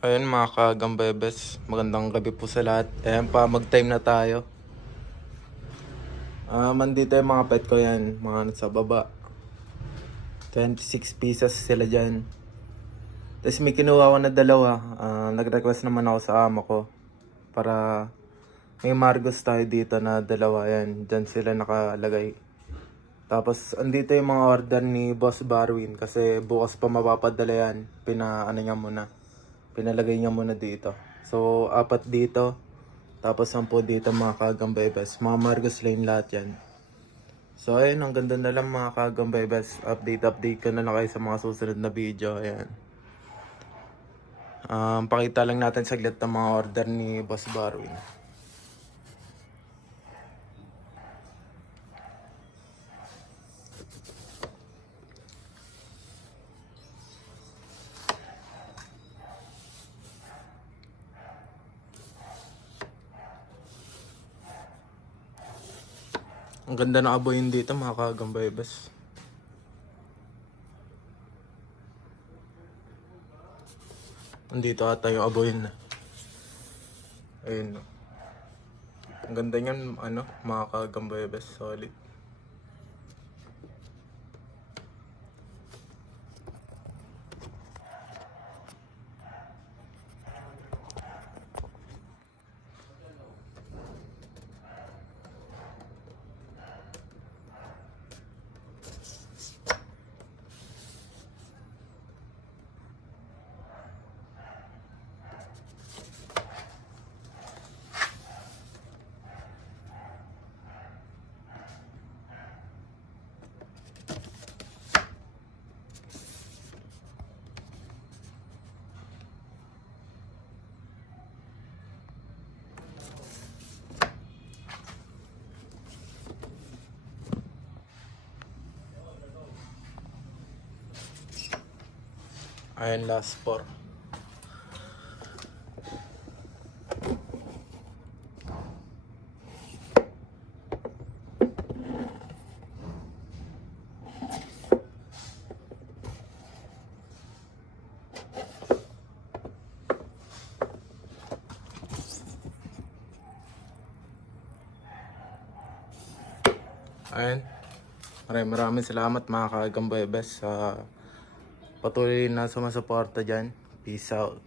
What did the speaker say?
Ayun mga kagambebes, magandang gabi po sa lahat. Ayan pa, mag-time na tayo. Ah, mandito yung mga pet ko yan, mga nasa baba. 26 pieces sila dyan. Tapos may kinuha ko na dalawa. Ah, nag-request naman ako sa amo ko. Para may Margos tayo dito na dalawa. Yan, dyan sila nakalagay. Tapos, andito yung mga order ni Boss Barwin kasi bukas pa mapapadala yan. Pina, ano niya muna. Pinalagay niya muna dito. So, apat dito. Tapos, sampu dito mga kagambebes. Mga Margos Lane lahat yan. So, ayun. Ang ganda na lang mga kagambebes. Update, update ko na lang kayo sa mga susunod na video. Ayan. Um, pakita lang natin saglit ng mga order ni Boss Barwin. Ang ganda ng aboyin dito mga kagambebes. Andito ata yung aboyin na. Ayun. Ang ganda niyan, ano, mga kagambebes. Solid. Ayun, last four. Ayun. Maraming maraming salamat mga kagambebes sa patuloy na sumasuporta dyan. Peace out.